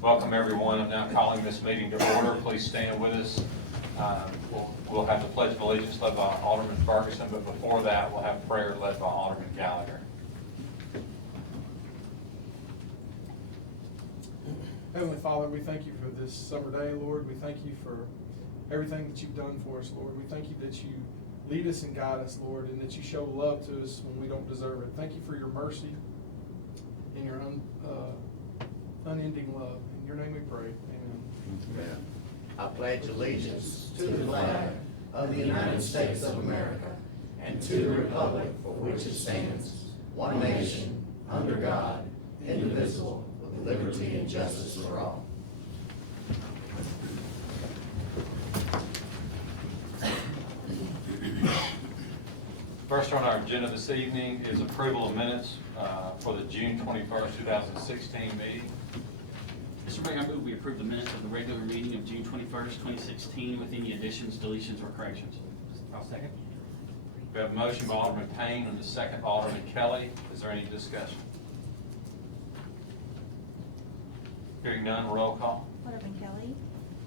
Welcome, everyone. I'm now calling this meeting to order. Please stand with us. We'll have the Pledge of Allegiance led by Alderman Ferguson, but before that, we'll have prayer led by Alderman Gallagher. Heavenly Father, we thank you for this summer day, Lord. We thank you for everything that you've done for us, Lord. We thank you that you lead us and guide us, Lord, and that you show love to us when we don't deserve it. Thank you for your mercy and your unending love. In your name we pray. Amen. Amen. I pledge allegiance to the flag of the United States of America and to the republic for which it stands, one nation, under God, indivisible, with liberty and justice for all. First on our agenda this evening is approval of minutes for the June 21st, 2016 meeting. Mr. Mayor, I move we approve the minutes of the regular meeting of June 21st, 2016 with any additions, deletions, or corrections. I'll second. We have a motion by Alderman Payne and a second by Alderman Kelly. Is there any discussion? Hearing none, roll call. Alderman Kelly.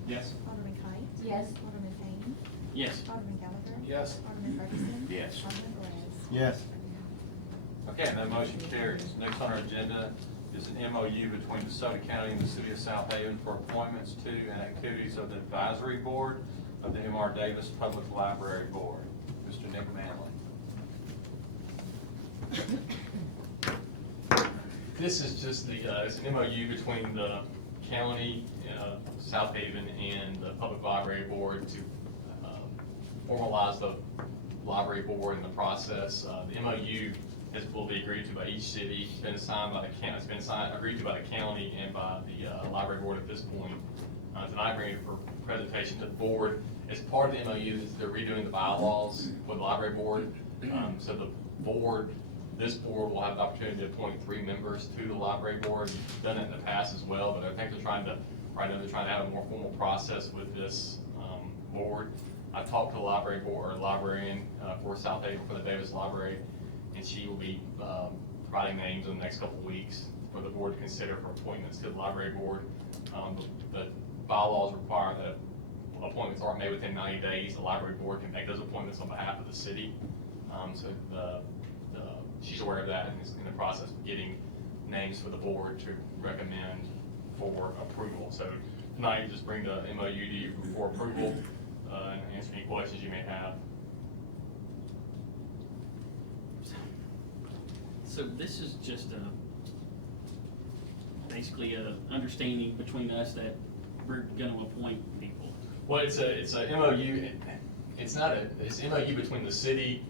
Yes. Alderman Kite. Yes. Alderman Payne. Yes. Alderman Gallagher. Yes. Alderman Ferguson. Yes. Alderman Velez. Yes. Okay, and that motion carries. Next on our agenda is an MOU between DeSoto County and the City of Southaven for appointments to and activities of the advisory board of the M.R. Davis Public Library Board. Mr. Nick Manley. This is just the, it's an MOU between the county, Southaven, and the Public Library Board to formalize the library board in the process. The MOU will be agreed to by each city. It's been signed by the county. It's been agreed to by the county and by the library board at this point. Tonight, I bring it for presentation to the board. As part of the MOU, they're redoing the bylaws for the library board. So the board. This board will have the opportunity to appoint 3 members to the library board. We've done it in the past as well, but I think they're trying to have a more formal process with this board. I talked to the library board, or librarian for Southaven for the Davis Library, and she will be providing names in the next couple of weeks for the board to consider for appointments to the library board. The bylaws require that appointments aren't made within 90 days. The library board can make those appointments on behalf of the city. She's aware of that and is in the process of getting names for the board to recommend for approval. So tonight, just bring the MOU to you for approval and answer any questions you may have. So this is just basically a understanding between us that we're going to appoint people. Well, it's a MOU. It's MOU between the city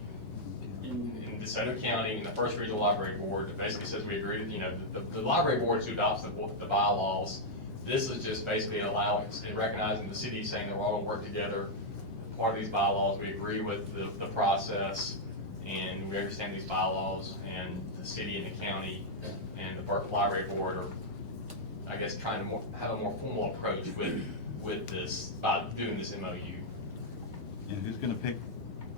in DeSoto County and the First Regional Library Board. It basically says we agree with, the library board who adopts the bylaws. This is just basically allowing and recognizing the city saying that we're all going to work together. Part of these bylaws, we agree with the process and we understand these bylaws, and the city and the county and the library board are, I guess, trying to have a more formal approach with this, by doing this MOU. And who's gonna pick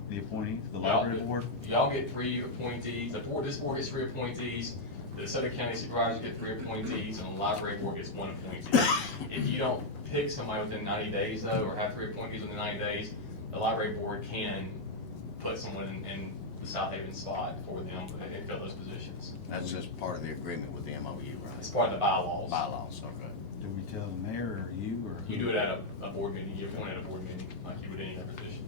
the appointees, the library board? Y'all get 3 appointees. This board gets 3 appointees. The DeSoto County supervisors get 3 appointees, and the library board gets 1 appointee. If you don't pick somebody within 90 days, though, or have 3 appointees within 90 days, the library board can put someone in the Southaven spot for them and fill those positions. That's just part of the agreement with the MOU, right? It's part of the bylaws. Bylaws, okay. Do we tell the mayor or you or? You do it at a board meeting. You appoint at a board meeting like you would any other position.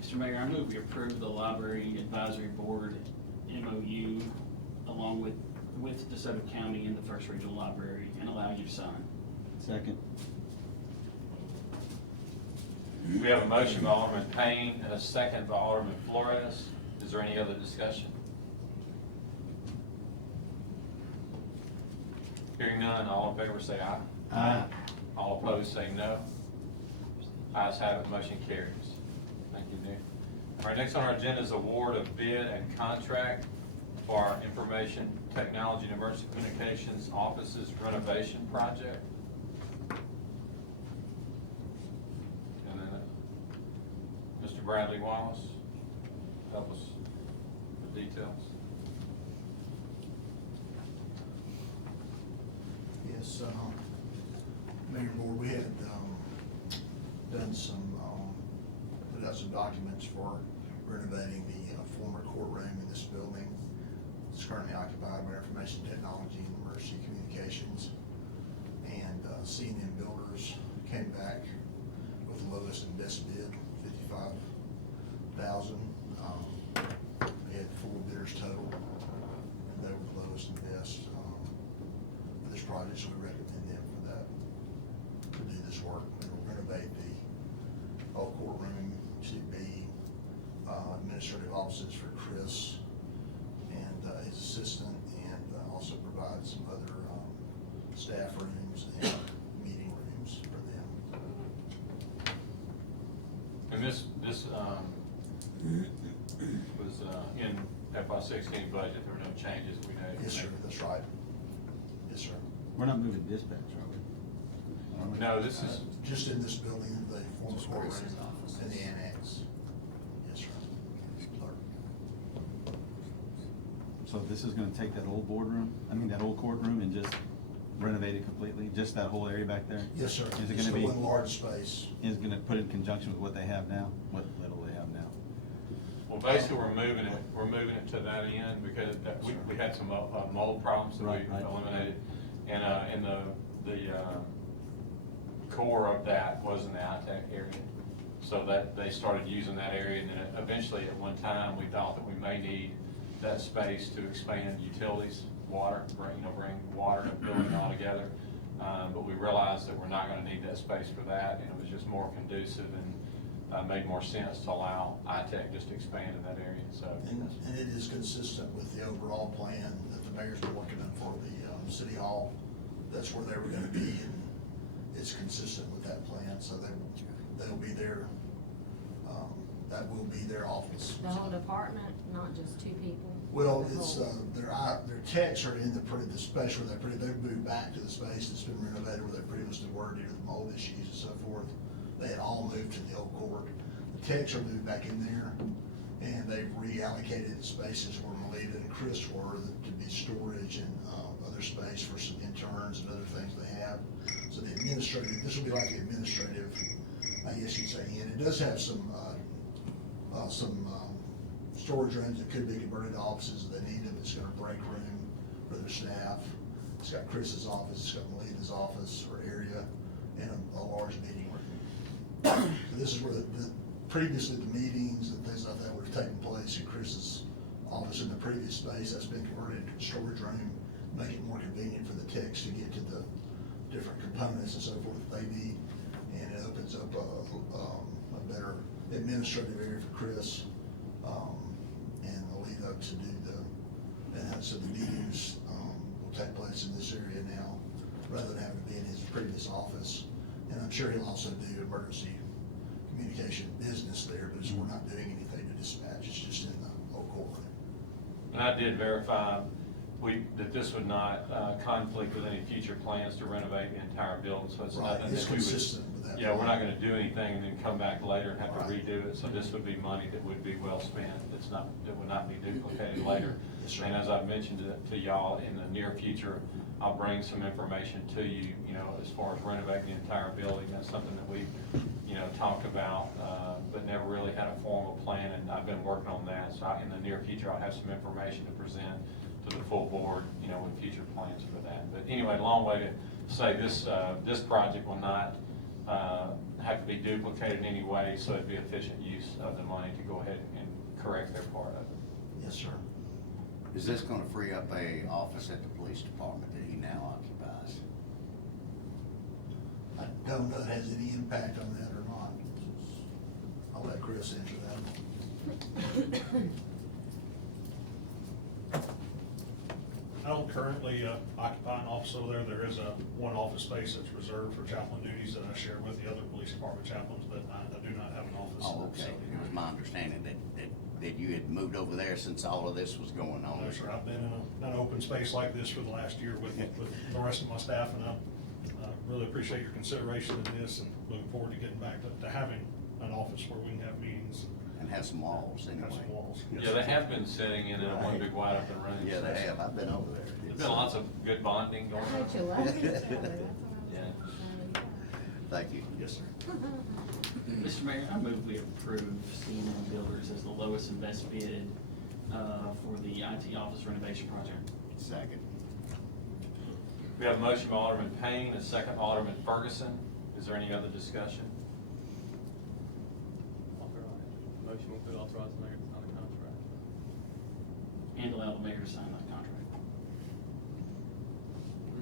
Mr. Mayor, I move we approve the Library Advisory Board MOU along with DeSoto County and the First Regional Library, and allow you to sign. Second. We have a motion by Alderman Payne and a second by Alderman Flores. Is there any other discussion? Hearing none, all in favor say aye. Aye. All opposed say no. Ayes have it, motion carries. Thank you, Nick. All right, next on our agenda is award of bid and contract for our Information Technology and Emergency Communications Offices renovation project. And then Mr. Bradley Wallace, help us with details. Yes, Yes, Mayor Board, we had done some, put out some documents for renovating the former courtroom in this building. It's currently occupied by Information Technology and Emergency Communications. And C&M Builders came back with the lowest and best bid, $55,000. We had 4 bidders total, and they were the lowest and best for this project, so we recommend them for that, to do this work. We'll renovate the old courtroom to be administrative offices for Chris and his assistant, and also provide some other staff rooms and meeting rooms for them. And this was in FY16 budget, there were no changes we had. Yes, sir, that's right. Yes, sir. We're not moving dispatch, are we? No, this is, Just in this building, the former courtroom and the annex. Yes, sir. So this is gonna take that old boardroom, that old courtroom, and just renovate it completely, just that whole area back there? Yes, sir. Is it It's gonna the be, one large space. is it gonna put it in conjunction with what they have now, what little they have now? well, basically, we're moving it to that end because we had some mold problems that we Right, right. eliminated. And the core of that was in the ITech area. So that they started using that area, and then eventually at one time, we thought that we may need that space to expand utilities, water, bring water and building all together. But we realized that we're not gonna need that space for that, and it was just more conducive and made more sense to allow ITech just to expand in that area, so. And it is consistent with the overall plan that the mayor's been working on for the city hall. That's where they were gonna be, and it's consistent with that plan, so they'll be there. That will be their office. The whole department, not just 2 people? Well, The it's, whole- their techs are in the space where they've moved back to the space that's been renovated where they previously were due to the mold issues and so forth. They had all moved to the old court. The techs are moved back in there, and they've reallocated the spaces where Melita and Chris were to be storage and other space for some interns and other things they have. So the administrative, this will be like the administrative, I guess you'd say, and it does have some storage rooms that could be converted to offices if they need them. It's got a break room for their staff. It's got Chris's office, it's got Melita's office or area, and a large meeting room. So this is where previously the meetings and things like that would have taken place in Chris's office in the previous space. That's been converted into a storage room, make it more convenient for the techs to get to the different components and so forth that they need. And it opens up a better administrative area for Chris and Alita to do so the meetings will take place in this area now, rather than having to be in his previous office. And I'm sure he'll also do emergency communication business there, but we're not doing anything to dispatch, it's just in the old courtroom. And I did verify that this would not conflict with any future plans to renovate the entire building, so it's Right, nothing it's that we would. consistent with that. Yeah, we're not gonna do anything and then come back later and have to Right. redo it, so this would be money that would be well spent. It would not be duplicated later. Yes, sir. And as I've mentioned to y'all, in the near future, I'll bring some information to you, as far as renovating the entire building. That's something that we, talked about, but never really had a formal plan, and I've been working on that. So in the near future, I'll have some information to present to the full board, with future plans for that. But anyway, long way to say this project will not have to be duplicated in any way, so it'd be efficient use of the money to go ahead and correct their part of it. Yes, sir. Is this gonna free up a office at the police department that he now occupies? I don't know if it has any impact on that or not. I'll let Chris answer that. I don't currently occupy an office over there. There is one office space that's reserved for chaplain duties that I share with the other police department chaplains, but I do not have an office. Oh, okay. It was my understanding that you had moved over there since all of this was going on. No, sir. I've been in an open space like this for the last year with the rest of my staff, and I really appreciate your consideration in this, and looking forward to getting back to having an office where we can have meetings. And has some walls anyway. Has some walls. Yeah, they have been sitting in it one big wide open room. Yeah, they have. I've been over there. There's been lots of good bonding going I on. bet you love each other, that's what I was Yeah. saying. Thank you. Yes, sir. Mr. Mayor, I move we approve C&M Builders as the lowest and best bid for the IT office renovation project. Second. We have a motion by Alderman Payne, a second Alderman Ferguson. Is there any other discussion? Motion will authorize the mayor to sign the contract. And allow the mayor to sign that contract.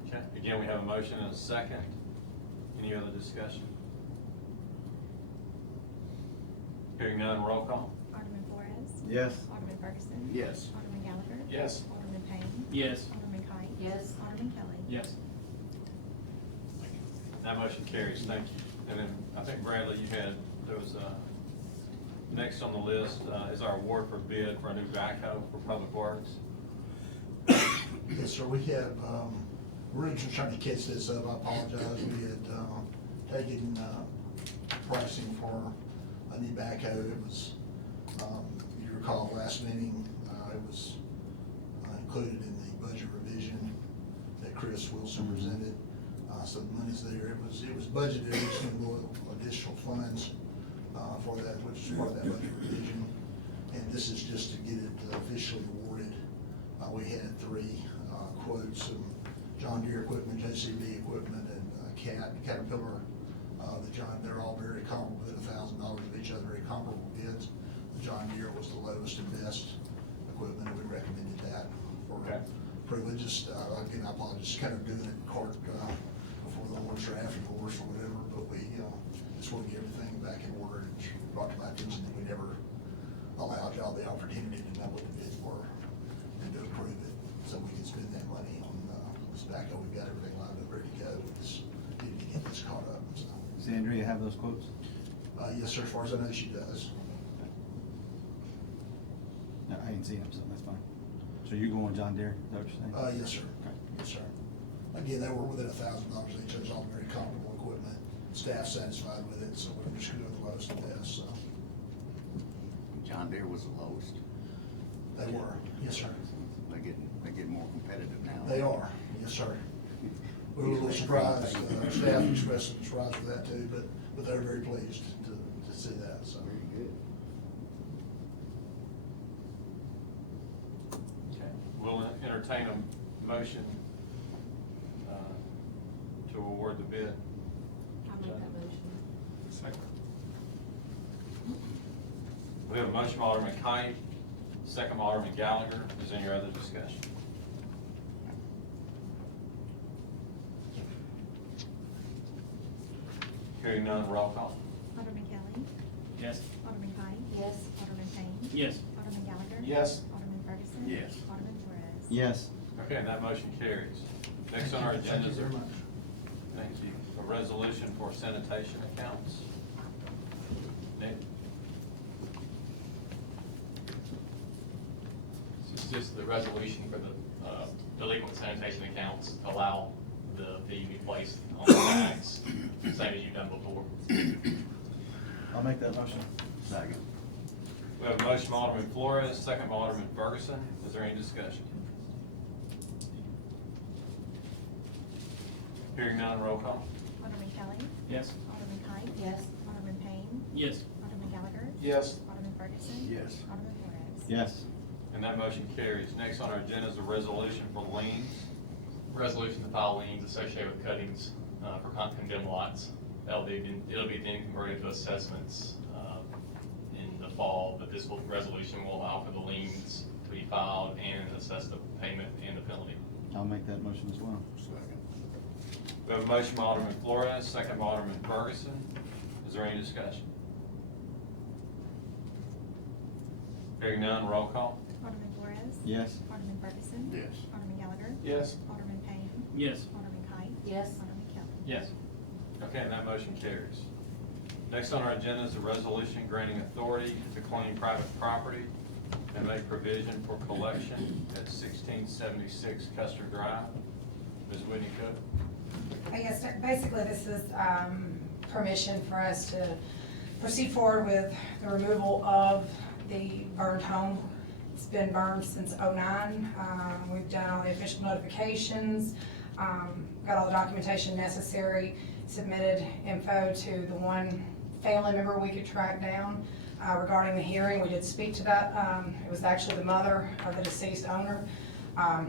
Okay. Again, we have a motion and a second. Any other discussion? Hearing none, roll call. Alderman Flores. Yes. Alderman Ferguson. Yes. Alderman Gallagher. Yes. Alderman Payne. Yes. Alderman Kite. Yes. Alderman Kelly. Yes. That motion carries, thank you. And then, I think Bradley, there was, next on the list, is our award for bid for a new backhoe for Public Works. Yes, sir, we have, we're just trying to catch this up, I apologize, we had, taken, pricing for a new backhoe, it was, you recall last meeting, it was included in the budget revision that Chris Wilson presented, so the money's there, it was budgeted, just a little additional funds, for that, which is part of that budget revision, and this is just to get it officially awarded. We had 3 quotes, some John Deere equipment, JCB equipment, and Caterpillar. They're all very comparable, within $1,000 of each other, very comparable bids. The John Deere was the lowest and best equipment, and we recommended that for approval. Just, again, I apologize, just kind of doing it cart before the horse or after the horse or whatever, but we just want to get everything back in order, and brought to my attention that we never allowed y'all the opportunity to know what the bids were and to approve it, so we can spend that money on this backhoe. We've got everything lined up, ready to go. We just need to get this caught up, so. Does Andrea have those quotes? Yes, sir, as far as I know, she does. No, I didn't see them, so that's fine. So you're going John Deere, is that what you're saying? Yes, sir. Okay. Yes, sir. Again, they were within $1,000 each. It was all very comparable equipment. Staff satisfied with it, so we're just going to go with the lowest and best, so. John Deere was the lowest. They were, yes, sir. They get more competitive now. They are, yes, sir. We were a little surprised, staff expressed some surprise for that too, but they're very pleased to see that, so. Very good. Okay. We'll entertain a motion to award the bid. I'll make that motion. Second. We have a motion by Alderman Kite, second by Alderman Gallagher. Is there any other discussion? Hearing none, roll call. Alderman Kelly. Yes. Alderman Kite. Yes. Alderman Payne. Yes. Alderman Gallagher. Yes. Alderman Ferguson. Yes. Alderman Flores. Yes. Okay, and that motion carries. Next on our agenda Thank you is very much. Thank you. A resolution for sanitation accounts. Nick? This is just the resolution for the delinquent sanitation accounts, to allow the fee to be placed on the tax, same as you've done before. I'll make that motion. Second. We have a motion by Alderman Flores, second by Alderman Ferguson. Is there any discussion? Hearing none, roll call. Alderman Kelly. Yes. Alderman Kite. Yes. Alderman Payne. Yes. Alderman Gallagher. Yes. Alderman Ferguson. Yes. Alderman Flores. Yes. And that motion carries. Next on our agenda is a resolution for liens. Resolution to file liens associated with cuttings for condemned lots. It'll be then converted to assessments in the fall, but this resolution will allow for the liens to be filed and assess the payment and the penalty. I'll make that motion as well. Second. We have a motion by Alderman Flores, second by Alderman Ferguson. Is there any discussion? Hearing none, roll call. Alderman Flores. Yes. Alderman Ferguson. Yes. Alderman Gallagher. Yes. Alderman Payne. Yes. Alderman Kite. Yes. Alderman Kelly. Yes. Okay, and that motion carries. Next on our agenda is a resolution granting authority to claim private property and make provision for collection at 1676 Custer Drive. Ms. Whitney Cook? I guess basically this is permission for us to proceed forward with the removal of the burned home. It's been burned since '09. We've done all the official notifications, got all the documentation necessary, submitted info to the one family member we could track down regarding the hearing. We did speak to that. It was actually the mother of the deceased owner.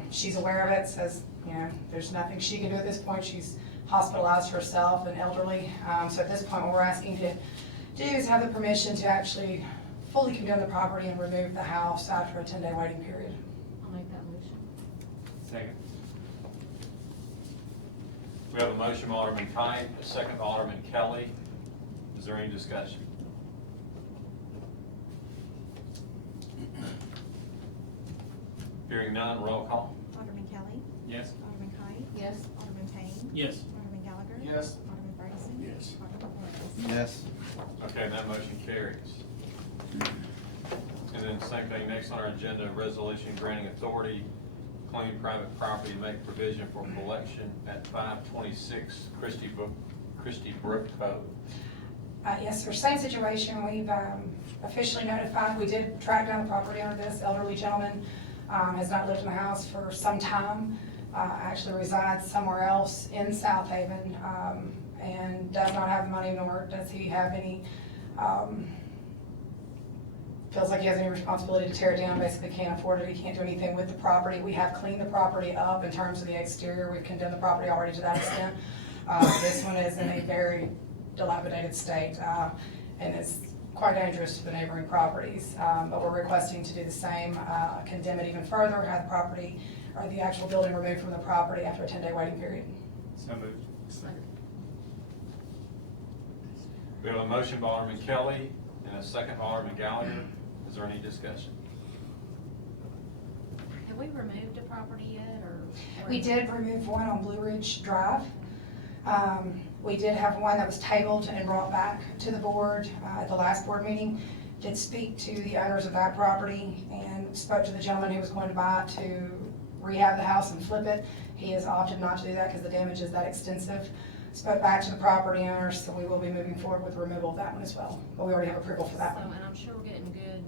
She's aware of it, says, you know, there's nothing she can do at this point. She's hospitalized herself and elderly. So at this point, what we're asking to do is have the permission to actually fully condemn the property and remove the house after a 10-day waiting period. I'll make that motion. Second. We have a motion by Alderman Kite, a second by Alderman Kelly. Is there any discussion? Hearing none, roll call. Alderman Kelly. Yes. Alderman Kite. Yes. Alderman Payne. Yes. Alderman Gallagher. Yes. Alderman Ferguson. Yes. Alderman Flores. Yes. Okay, that motion carries. And then same thing, next on our agenda, resolution granting authority, claim private property, make provision for collection at 526 Christie Brook Cove. Yes, sir, same situation. We've officially notified. We did track down the property owner. This elderly gentleman has not lived in the house for some time, actually resides somewhere else in Southaven, and does not have the money, nor does he have any, feels like he has any responsibility to tear it down, basically can't afford it, he can't do anything with the property. We have cleaned the property up in terms of the exterior. We've condemned the property already to that extent. This one is in a very dilapidated state, and it's quite dangerous to the neighboring properties. But we're requesting to do the same, condemn it even further, have the property, or the actual building removed from the property after a 10-day waiting period. So moved. Second. We have a motion by Alderman Kelly and a second by Alderman Gallagher. Is there any discussion? Have we removed a property yet, or? We did remove one on Blue Ridge Drive. We did have one that was tabled and brought back to the board at the last board meeting. Did speak to the owners of that property and spoke to the gentleman who was going to buy it to rehab the house and flip it. He has opted not to do that because the damage is that extensive. Spoke back to the property owners, so we will be moving forward with the removal of that one as well. But we already have approval for that So, one. and I'm sure we're getting good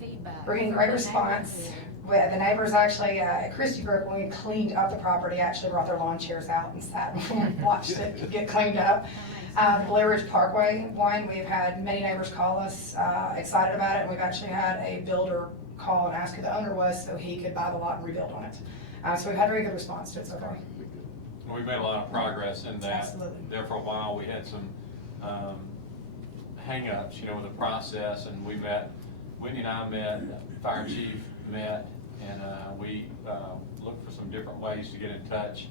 feedback. We're getting from great the response. neighborhood. Well, the neighbors actually, at Christie Brook, when we cleaned up the property, actually brought their lawn chairs out and sat and watched it get cleaned up. The Blue Ridge Parkway one, we've had many neighbors call us, excited about it, and we've actually had a builder call and ask who the owner was so he could buy the lot and rebuild on it. So we've had very good response to it so far. We've made a lot of progress in that. Absolutely. There for a while, we had some hang-ups, you know, with the process, and we met, Whitney and I met, Fire Chief met, and we looked for some different ways to get in touch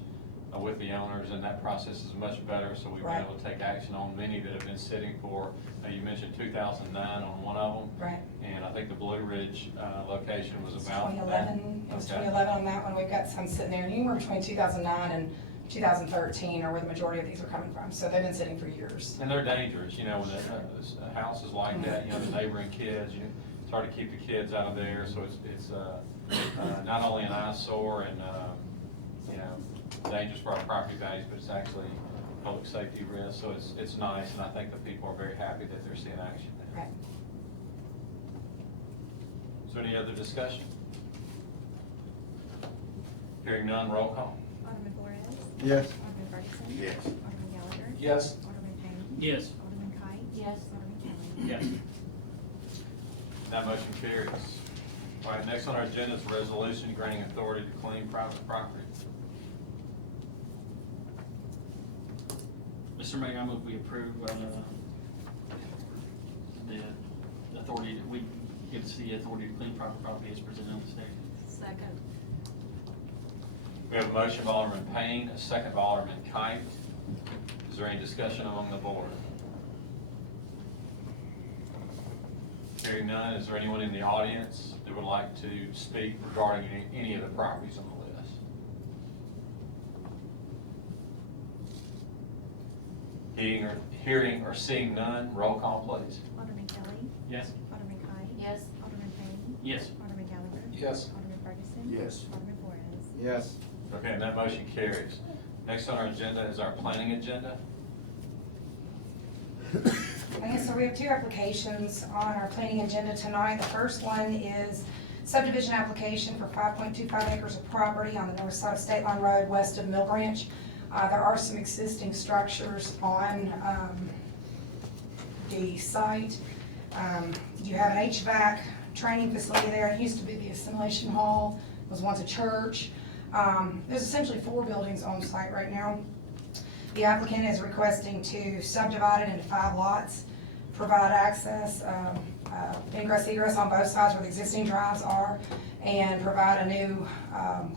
with the owners, and that process is much better, so we've been Right. able to take action on many that have been sitting for, you mentioned 2009 on one of them. Right. And I think the Blue Ridge location was It's about. 2011, it was Okay. 2011 on that one. We've got some sitting there anywhere between 2009 and 2013 are where the majority of these are coming from. So they've been sitting for years. And they're dangerous, you know, when a house is like that, you know, the neighboring kids, it's hard to keep the kids out of there, so it's not only an eyesore and, you know, dangerous for our property values, but it's actually public safety risk, so it's nice, and I think the people are very happy that they're seeing action there. Right. Is there any other discussion? Hearing none, roll call. Alderman Flores. Yes. Alderman Ferguson. Yes. Alderman Gallagher. Yes. Alderman Payne. Yes. Alderman Kite. Yes. Alderman Kelly. Yes. That motion carries. All right, next on our agenda is a resolution granting authority to claim private property. Mr. Mayor, I move we approve the authority, that we give us the authority to clean private property as presented on the stage. Second. We have a motion by Alderman Payne, a second by Alderman Kite. Is there any discussion among the board? Hearing none, is there anyone in the audience that would like to speak regarding any of the properties on the list? Hearing or seeing none, roll call please. Alderman Kelly. Yes. Alderman Kite. Yes. Alderman Payne. Yes. Alderman Gallagher. Yes. Alderman Ferguson. Yes. Alderman Flores. Yes. Okay, and that motion carries. Next on our agenda is our planning agenda. Okay, so we have two applications on our planning agenda tonight. The first one is subdivision application for 5.25 acres of property on the north side of State Line Road, west of Mill Branch. There are some existing structures on the site. You have an HVAC training facility there. It used to be the assimilation hall, was once a church. There's essentially 4 buildings on site right now. The applicant is requesting to subdivide it into 5 lots, provide access, ingress egress on both sides where the existing drives are, and provide a new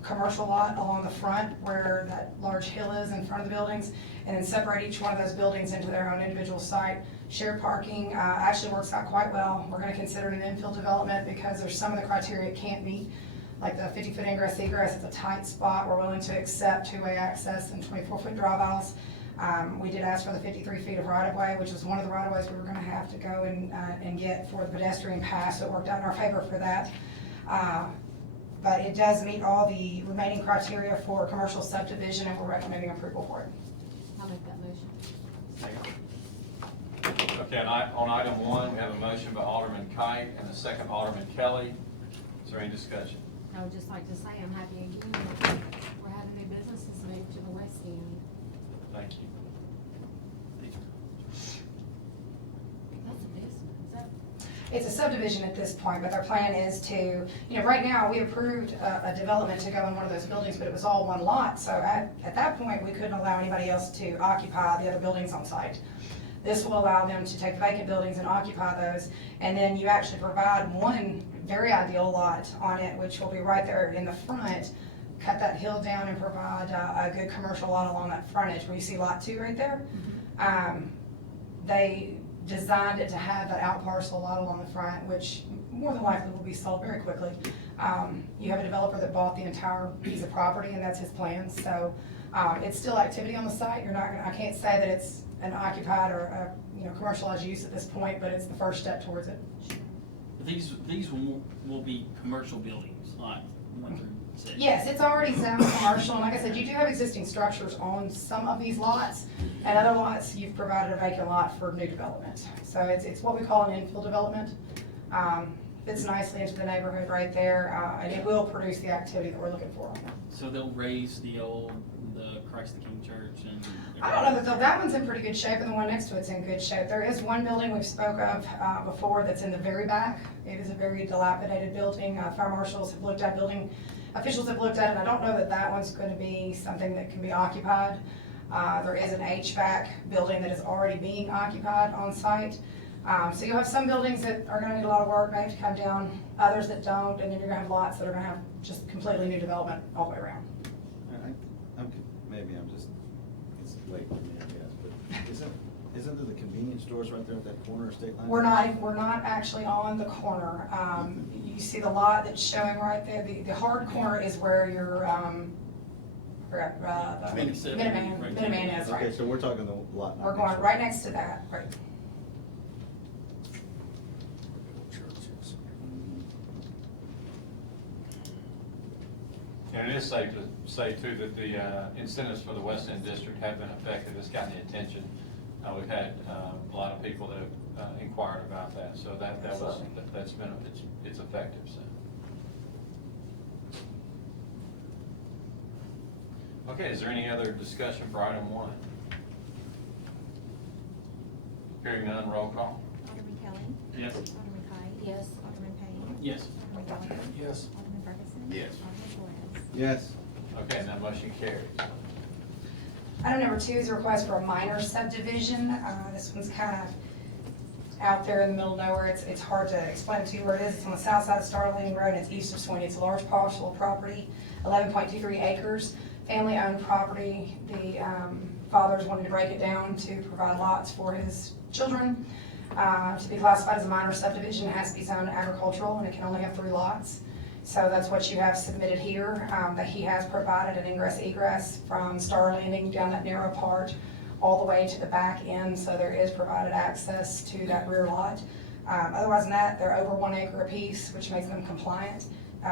commercial lot along the front where that large hill is in front of the buildings, and then separate each one of those buildings into their own individual site. Shared parking actually works out quite well. We're going to consider it an infill development because there's some of the criteria it can't meet, like the 50-foot ingress egress. It's a tight spot. We're willing to accept 2-way access and 24-foot drive aisles. We did ask for the 53 feet of right-of-way, which was one of the right-of-ways we were going to have to go and get for the pedestrian pass, so it worked out in our favor for that. But it does meet all the remaining criteria for commercial subdivision, and we're recommending approval for it. I'll make that motion. Okay, on item 1, we have a motion by Alderman Kite and a second Alderman Kelly. Is there any discussion? I would just like to say I'm happy again that we're having new businesses move to the west end. Thank you. That's a business. Is that? It's a subdivision at this point, but their plan is to, right now, we approved a development to go in one of those buildings, but it was all one lot. So at that point, we couldn't allow anybody else to occupy the other buildings on site. This will allow them to take vacant buildings and occupy those, and then you actually provide one very ideal lot on it, which will be right there in the front. Cut that hill down and provide a good commercial lot along that frontage where you see lot 2 right there. They designed it to have that out parcel lot along the front, which more than likely will be sold very quickly. You have a developer that bought the entire piece of property, and that's his plan. So it's still activity on the site. I can't say that it's an occupied or a commercialized use at this point, but it's the first step towards it. These will be commercial buildings, like 1 through 6. Yes, it's already zoned commercial, and like I said, you do have existing structures on some of these lots, and other lots, you've provided a vacant lot for new development. So it's what we call an infill development. Fits nicely into the neighborhood right there, and it will produce the activity that we're looking for. So they'll raise the Christ the King Church and. I don't know that one's in pretty good shape, and the one next to it's in good shape. There is one building we've spoke of before that's in the very back. It is a very dilapidated building. Fire marshals have looked at building, officials have looked at it, and I don't know that one's going to be something that can be occupied. There is an HVAC building that is already being occupied on site. So you'll have some buildings that are going to need a lot of work, may have to come down, others that don't, and then you're going to have lots that are going to have just completely new development all the way around. Maybe I'm just, it's late for me, I guess, but isn't there the convenience stores right there at that corner of State Line? We're not actually on the corner. You see the lot that's showing right there. The hard corner is where your Minuteman is, right? Okay, so we're talking the lot. We're going right next to that, right? And it is safe to say too that the incentives for the West End District have been effective. It's gotten the attention. We've had a lot of people that have inquired about that, so that's been it's effective. So. Okay, is there any other discussion for item 1? Hearing none, roll call. Alderman Kelly? Yes. Alderman Kite? Yes. Alderman Payne? Yes. Alderman Gallagher? Yes. Alderman Ferguson? Yes. Alderman Flores? Yes. Okay, and that motion carries. Item number 2 is a request for a minor subdivision. This one's kind of out there in the middle of nowhere. It's hard to explain to you where it is. It's on the south side of Starling Road, and it's east of Sweeney. It's a large parcel of property, 11.23 acres, family-owned property. The father's wanted to break it down to provide lots for his children. To be classified as a minor subdivision, it has to be zoned agricultural, and it can only have 3 lots. So that's what you have submitted here, that he has provided an ingress egress from Star Landing down that narrow part all the way to the back end, so there is provided access to that rear lot. Otherwise than that, they're over 1 acre apiece, which makes them compliant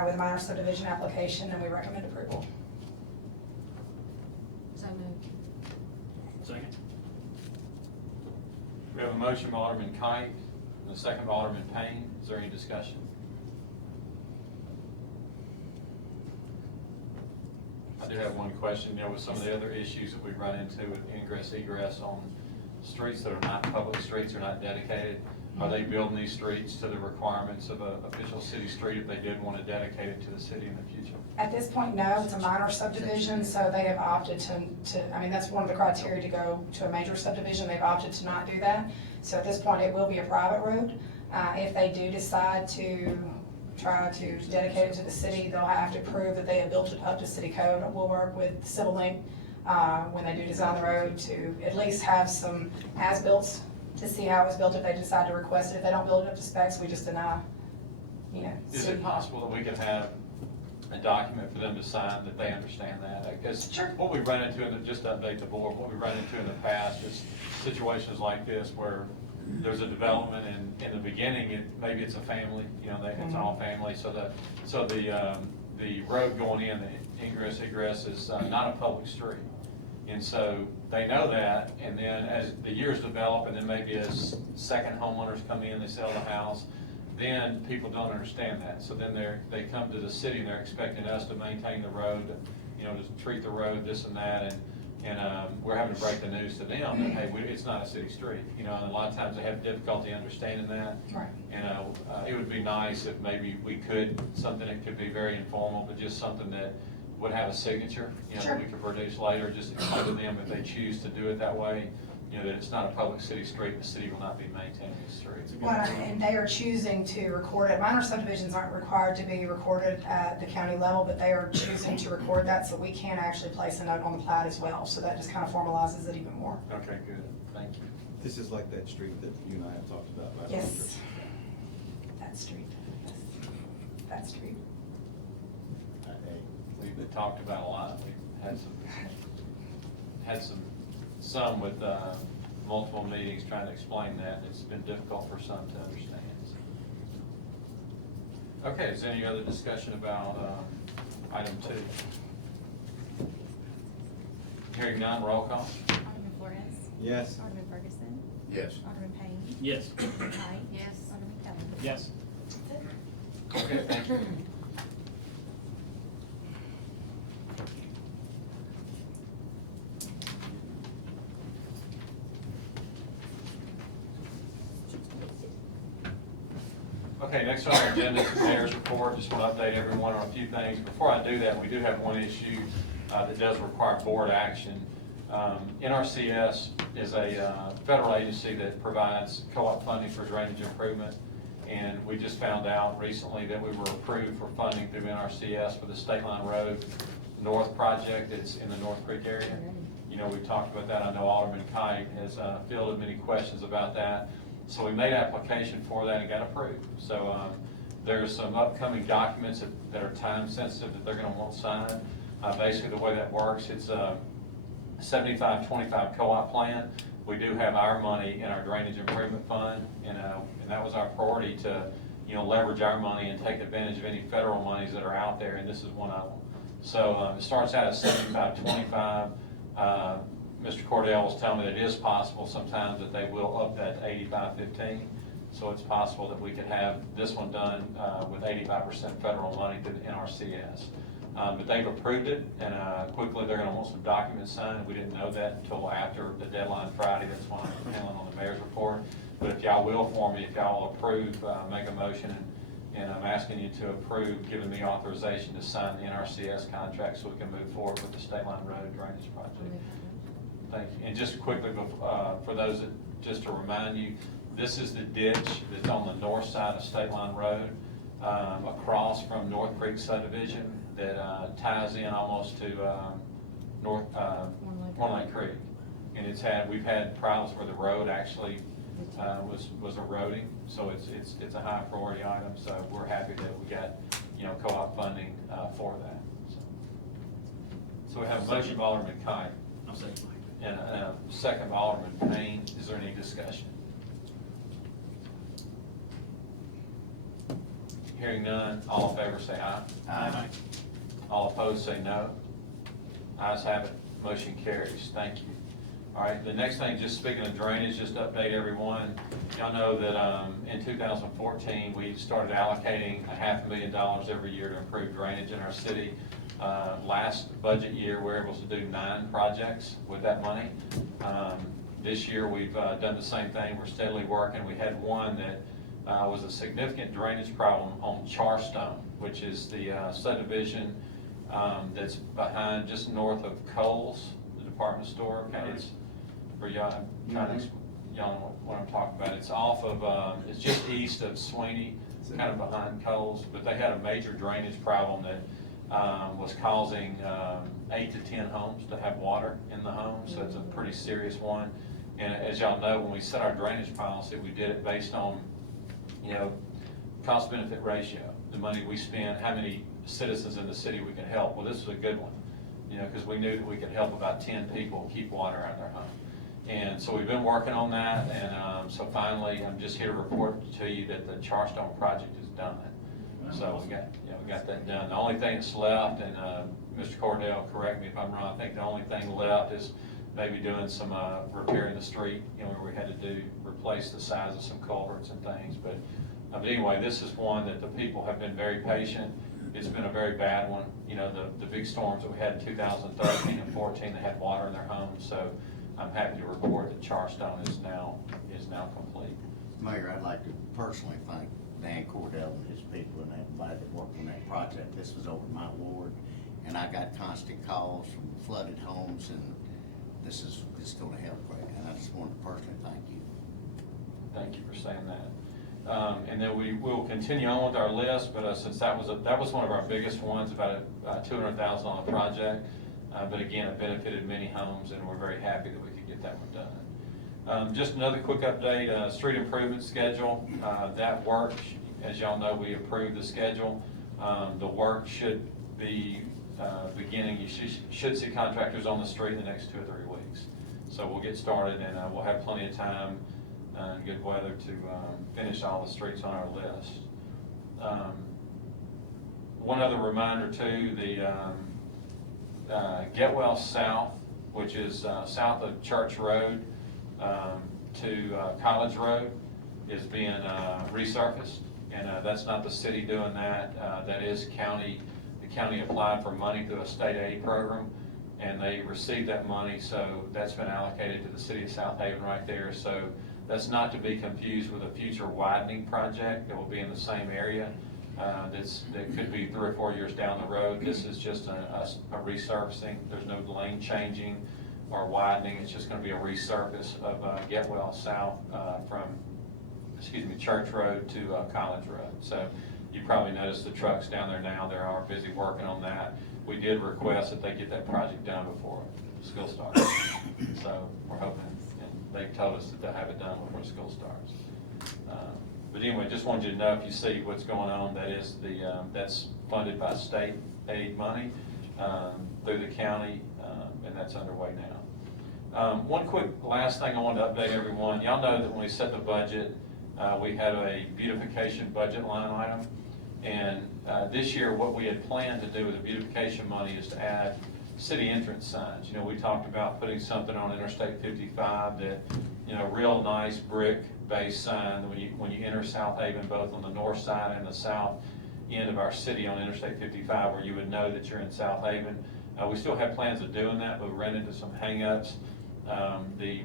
with a minor subdivision application, and we recommend approval. So moved. Second. We have a motion by Alderman Kite and a second by Alderman Payne. Is there any discussion? I do have one question. You know, with some of the other issues that we run into with ingress, egress on streets that are not public streets, or not dedicated, are they building these streets to the requirements of an official city street if they did want to dedicate it to the city in the future? At this point, no, it's a minor subdivision, so they have opted I mean, that's one of the criteria to go to a major subdivision. They've opted to not do that. So at this point, it will be a private road. If they do decide to try to dedicate it to the city, they'll have to prove that they have built it up to city code. We'll work with Civil Link when they do design the road to at least have some as-built to see how it was built if they decide to request it. If they don't build it up to specs, we just deny, you know. Is it possible that we could have a document for them to sign that they understand that? Because Sure. what we run into, just to update the board, what we run into in the past is situations like this where there's a development and in the beginning, maybe it's a family, you know, it's all family, so the road going in, the ingress, egress is not a public street. And so they know that, and then as the years develop, and then maybe as second homeowners come in, they sell the house, then people don't understand that. So then they come to the city and they're expecting us to maintain the road, you know, to treat the road, this and that, and we're having to break the news to them that, hey, it's not a city street, you know, and a lot of times they have difficulty understanding that. Right. And it would be nice if maybe we could, something that could be very informal, but just something that would have a signature, you know, that we could produce later, just explain to them if they choose to do it that way, you know, that it's not a public city street, the city will not be maintaining the streets. Well, and they are choosing to record it. Minor subdivisions aren't required to be recorded at the county level, but they are choosing to record that, so we can actually place a note on the plat as well. So that just kind of formalizes it even more. Okay, good, thank you. This is like that street that you and I have talked about last Yes. That street. Yes. That street. We've talked about a lot, we've had some with multiple meetings trying to explain that, and it's been difficult for some to understand. Okay, is there any other discussion about item 2? Hearing none, roll call. Alderman Flores. Yes. Alderman Ferguson. Yes. Alderman Payne. Yes. Alderman Kite. Yes. Alderman Kelly. Yes. Okay, thank you. Okay, next on our agenda is the mayor's report. Just want to update everyone on a few things. Before I do that, we do have one issue that does require board action. NRCS is a federal agency that provides co-op funding for drainage improvement. And we just found out recently that we were approved for funding through NRCS for the State Line Road North project that's in the North Creek area. You know, we've talked about that. I know Alderman Kite has fielded many questions about that. So we made application for that and got approved. So there's some upcoming documents that are time sensitive that they're going to want signed. Basically, the way that works, it's a 75-25 co-op plan. We do have our money in our drainage improvement fund, and that was our priority to, you know, leverage our money and take advantage of any federal monies that are out there, and this is one of them. So it starts out at 75-25. Mr. Cordell was telling me that it is possible sometimes that they will up that 85-15. So it's possible that we could have this one done with 85% federal money through the NRCS. But they've approved it, and quickly they're going to want some documents signed. We didn't know that until after the deadline Friday. That's why I'm handling on the mayor's report. But if y'all will for me, if y'all will approve, make a motion, and I'm asking you to approve, giving me authorization to sign the NRCS contract so we can move forward with the State Line Road drainage project. Thank you. And just quickly, for those that, just to remind you, this is the ditch that's on the north side of State Line Road, across from North Creek subdivision that ties in almost to One Lake Creek. And we've had problems where the road actually was eroding, so it's a high priority item. So we're happy that we got, you know, co-op funding for that. So we have a motion by Alderman Kite. I'll second. And a second by Alderman Payne. Is there any discussion? Hearing none, all in favor say aye. Aye. All opposed say no. Ayes have it, motion carries. Thank you. All right, the next thing, just speaking of drainage, just to update everyone, y'all know that in 2014, we started allocating $500,000 every year to improve drainage in our city. Last budget year, we were able to do 9 projects with that money. This year, we've done the same thing. We're steadily working. We had one that was a significant drainage problem on Charstone, which is the subdivision that's behind, just north of Kohl's, the department store. Okay, it's for y'all, y'all know what I'm talking about. It's off of, it's just east of Sweeney, kind of behind Kohl's, but they had a major drainage problem that was causing 8 to 10 homes to have water in the home, so it's a pretty serious one. And as y'all know, when we set our drainage policy, we did it based on, you know, cost-benefit ratio, the money we spend, how many citizens in the city we can help. Well, this was a good one, you know, because we knew that we could help about 10 people keep water out of their home. And so we've been working on that, and so finally, I'm just here to report to you that the Charstone project is done. So we got that done. The only thing that's left, and Mr. Cordell, correct me if I'm wrong, I think the only thing left is maybe doing some repairing the street, you know, where we had to replace the size of some culverts and things. But anyway, this is one that the people have been very patient. It's been a very bad one. You know, the big storms that we had in 2013 and 14, they had water in their homes. So I'm happy to report that Charstone is now complete. Mayor, I'd like to personally thank Dan Cordell and his people and everybody that worked on that project. This was over my ward, and I got constant calls from flooded homes, and this is going to help great. And I just wanted to personally thank you. Thank you for saying that. And then we will continue on with our list, but since that was one of our biggest ones, about a $200,000 project. But again, it benefited many homes, and we're very happy that we could get that one done. Just another quick update, street improvement schedule. That work, as y'all know, we approved the schedule. The work should be beginning. You should see contractors on the street in the next 2 or 3 weeks. So we'll get started, and we'll have plenty of time and good weather to finish all the streets on our list. One other reminder too, the Getwell South, which is south of Church Road to College Road, is being resurfaced, and that's not the city doing that. That is county. The county applied for money through a state aid program, and they received that money, so that's been allocated to the City of Southaven right there. So that's not to be confused with a future widening project that will be in the same area. That could be 3 or 4 years down the road. This is just a resurfacing. There's no lane changing or widening. It's just going to be a resurface of Getwell South from Church Road to College Road. So you probably noticed the trucks down there now. They are busy working on that. We did request that they get that project done before school starts. So we're hoping, and they've told us that they'll have it done before school starts. But anyway, just wanted you to know, if you see what's going on, that is that's funded by state aid money through the county, and that's underway now. One quick last thing I wanted to update everyone. Y'all know that when we set the budget, we had a beautification budget line item, and this year what we had planned to do with the beautification money is to add city entrance signs. You know, we talked about putting something on Interstate 55 that, you know, real nice brick-based sign when you enter Southaven, both on the north side and the south end of our city on Interstate 55, where you would know that you're in Southaven. We still have plans of doing that, but we ran into some hang-ups. The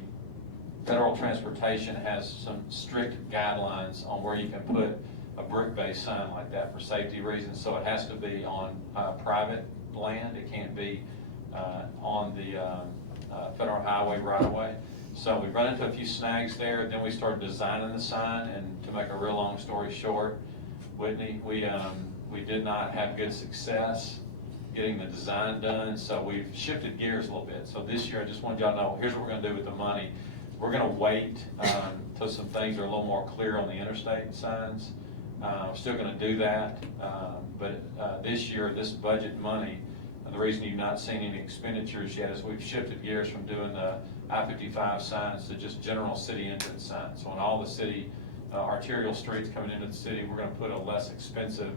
Federal Transportation has some strict guidelines on where you can put a brick-based sign like that for safety reasons, so it has to be on private land. It can't be on the federal highway right-of-way. So we run into a few snags there. Then we started designing the sign, and to make a real long story short, Whitney, we did not have good success getting the design done, so we've shifted gears a little bit. So this year, I just wanted y'all to know, here's what we're going to do with the money. We're going to wait till some things are a little more clear on the interstate signs. We're still going to do that, but this year, this budget money, the reason you've not seen any expenditures yet is we've shifted gears from doing the I-55 signs to just general city entrance signs. So on all the city arterial streets coming into the city, we're going to put a less expensive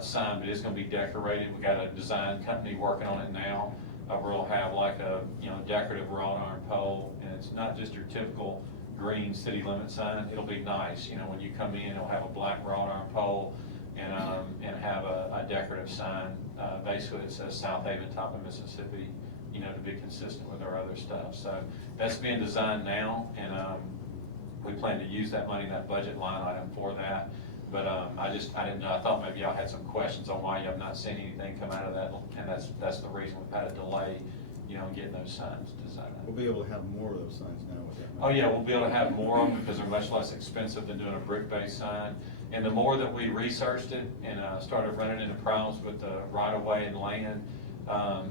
sign, but it's going to be decorated. We've got a design company working on it now. We'll have like like a, decorative wrought iron pole, and it's not just your typical green city limit sign. It'll be nice, when you come in, it'll have a black wrought iron pole and have a decorative sign. Basically, it says Southaven, top of Mississippi, to be consistent with our other stuff. So that's being designed now, and we plan to use that money, that budget line item for that. But I didn't know, I thought maybe y'all had some questions on why you have not seen anything come out of that, and that's the reason we've had a delay, in getting those signs designed. We'll be able to have more of those signs now with that. Oh, yeah, we'll be able to have more of them because they're much less expensive than doing a brick-based sign. And the more that we researched it and started running into problems with the right-of-way and land,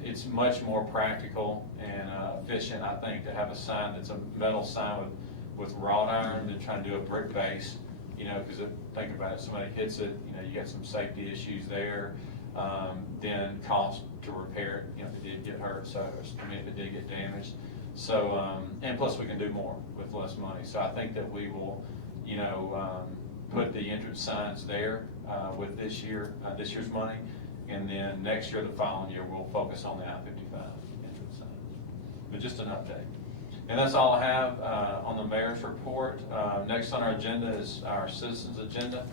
it's much more practical and efficient, I think, to have a sign that's a metal sign with wrought iron than trying to do a brick base, because think about it, somebody hits it, you got some safety issues there, then cost to repair it, if it did get hurt, so, if it did get damaged. So, and plus we can do more with less money. So I think that we will, put the entrance signs there with this year's money, and then next year, the following year, we'll focus on the I-55 entrance signs. But just an update. And that's all I have on the mayor's report. Next on our agenda is our citizens agenda,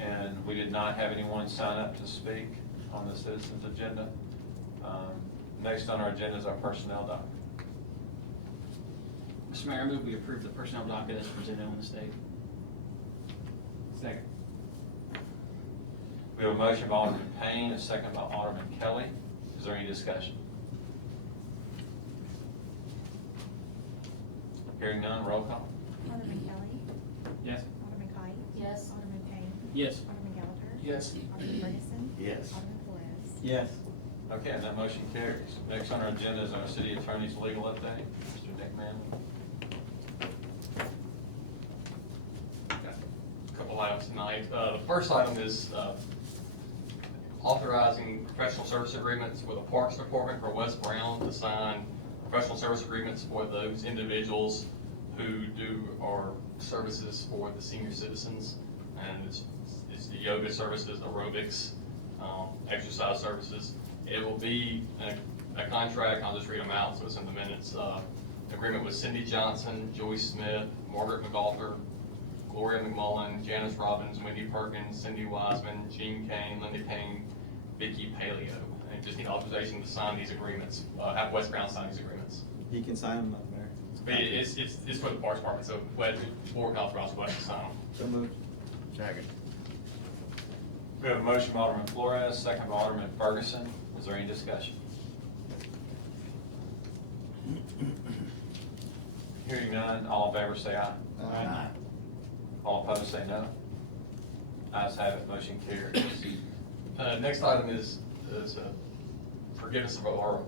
and we did not have anyone sign up to speak on the citizens agenda. Next on our agenda is our personnel docket. Mr. Mayor, I move we approve the personnel docket as presented on the state. Second. We have a motion by Alderman Payne, a second by Alderman Kelly. Is there any discussion? Hearing none, roll call. Alderman Kelly. Yes. Alderman Kite. Yes. Alderman Payne. Yes. Alderman Gallagher. Yes. Alderman Ferguson. Yes. Alderman Flores. Yes. Okay, and that motion carries. Next on our agenda is our city attorney's legal update. Mr. Nick Manley. Got a couple items tonight. The first item is authorizing professional service agreements with the Parks Department for Wes Brown to sign professional service agreements for those individuals who do our services for the senior citizens. And it's the yoga services, aerobics, exercise services. It will be a contract, I'll just read them out so it's in the minutes. Agreement with Cindy Johnson, Joyce Smith, Margaret McAuliffe, Gloria McMullen, Janice Robbins, Wendy Perkins, Cindy Wiseman, Jean Kane, Linda Kane, Vicky Paleo. And just need authorization to sign these agreements, have Wes Brown sign these agreements. He can sign them, Mayor. But it's for the Parks Department, so the board can authorize Wes to sign them. So moved. Second. We have a motion by Alderman Flores, second by Alderman Ferguson. Is there any discussion? Hearing none, all in favor say aye. Aye. All opposed say no. Ayes have it, motion carries. Next item is forgiveness of our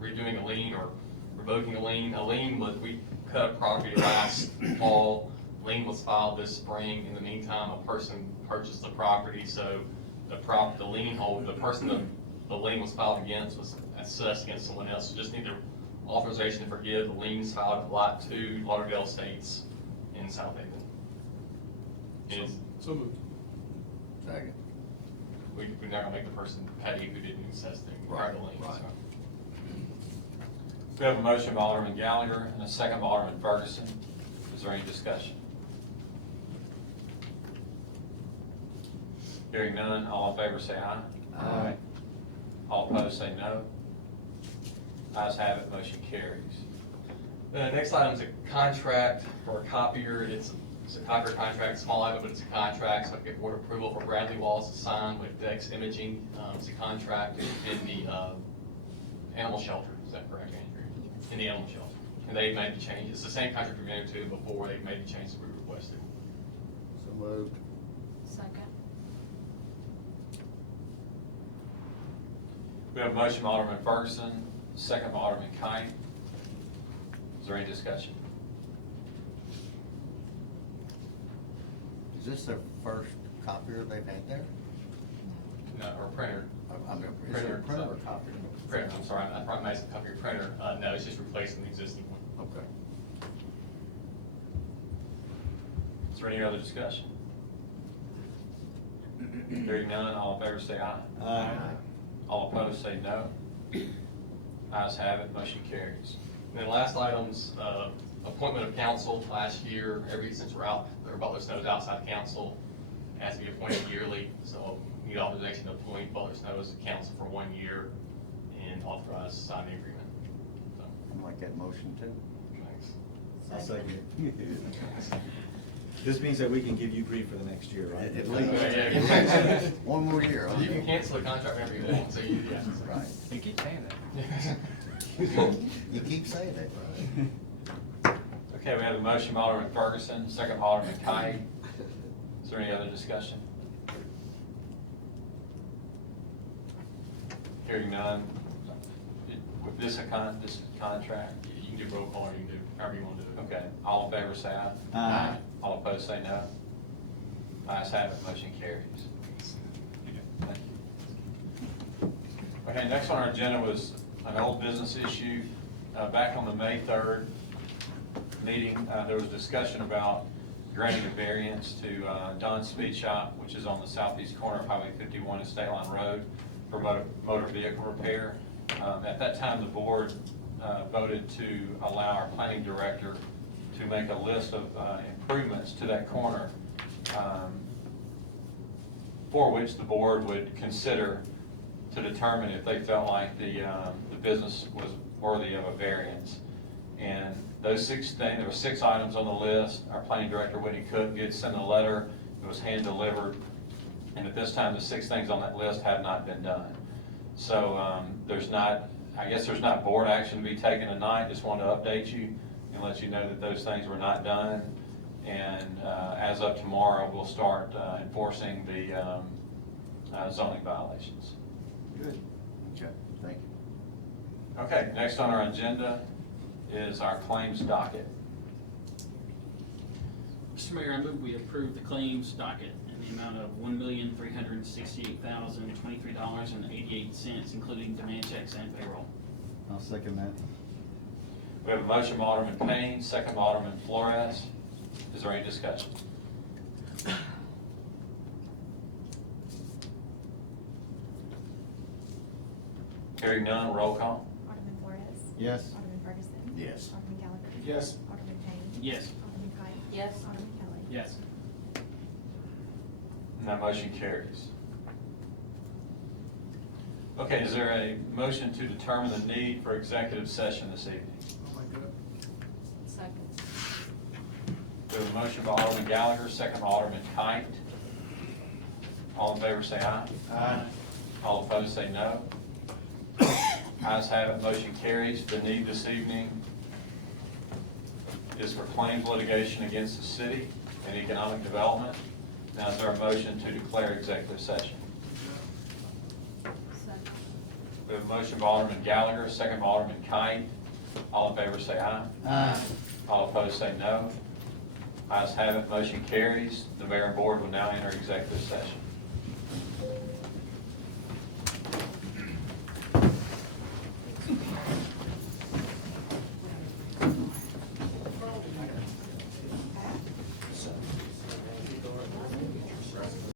redoing a lien or revoking a lien. A lien was, we cut a property last fall. Lien was filed this spring. In the meantime, a person purchased the property, so the lien holder, the person that the lien was filed against was assessed against someone else. So just need the authorization to forgive the liens filed at Lot 2, Lauderdale Estates in Southaven. So moved. Second. We're not gonna make the person pay who didn't assess the prior lien. Right. So. We have a motion by Alderman Gallagher and a second by Alderman Ferguson. Is there any discussion? Hearing none, all in favor say aye. Aye. All opposed say no. Ayes have it, motion carries. The next item is a contract for a copier. It's a copier contract, small item, but it's a contract, so I get board approval for Bradley Walls to sign with Dex Imaging. It's a contract in the animal shelter, is that correct, Andrew? Yes. In the animal shelter. And they made the change. It's the same contract we went to before. They made the changes we requested. So moved. Second. We have a motion by Alderman Ferguson, second by Alderman Kite. Is there any discussion? Is this their first copier they've had there? No, or printer. I mean, is it a Printer. printer or copier? Printer, I'm sorry, I probably made some copier printer. No, it's just replacing the existing one. Okay. Is there any other discussion? Hearing none, all in favor say aye. Aye. All opposed say no. Ayes have it, motion carries. And then last items, appointment of council. Last year, since we're out, or Butler Snow's outside council, has to be appointed yearly. So need authorization to appoint Butler Snow as council for 1 year and authorize signing the agreement. So, I like that motion too. thanks. I'll second it. This means that we can give you grief for the next year, right? At least. Yeah. One more year. You can cancel the contract whenever you want, so you, yeah. Right. You keep saying that. You keep saying that, right? Okay, we have a motion by Alderman Ferguson, second by Alderman Kite. Is there any other discussion? Hearing none. This contract? You can do roll call or you can do however you want to do it. Okay, all in favor say aye. Aye. All opposed say no. Ayes have it, motion carries. Thank you. Okay, next on our agenda was an old business issue. Back on the May 3rd meeting, there was discussion about granting a variance to Don's Speed Shop, which is on the southeast corner of Highway 51 and State Line Road for motor vehicle repair. At that time, the board voted to allow our planning director to make a list of improvements to that corner for which the board would consider to determine if they felt like the business was worthy of a variance. And those there were 6 items on the list. Our planning director, Whitney Cook, did send a letter. It was hand delivered. And at this time, the 6 things on that list have not been done. So I guess there's not board action to be taken tonight. Just wanted to update you and let you know that those things were not done. And as of tomorrow, we'll start enforcing the zoning violations. Good. Okay, thank you. Okay, next on our agenda is our claims docket. Mr. Mayor, I move we approve the claims docket in the amount of $1,368,023.88, including demand checks and payroll. I'll second that. We have a motion by Alderman Payne, second by Alderman Flores. Is there any discussion? Hearing none, roll call. Alderman Flores. Yes. Alderman Ferguson. Yes. Alderman Gallagher. Yes. Alderman Payne. Yes. Alderman Kite. Yes. Alderman Kelly. Yes. And that motion carries. Okay, is there a motion to determine the need for executive session this evening? Second. We have a motion by Alderman Gallagher, second by Alderman Kite. All in favor say aye. Aye. All opposed say no. Ayes have it, motion carries. The need this evening is for claims litigation against the city and economic development. Now is there a motion to declare executive session? Second. We have a motion by Alderman Gallagher, second by Alderman Kite. All in favor say aye. Aye. All opposed say no. Ayes have it, motion carries. The mayor and board will now enter executive session.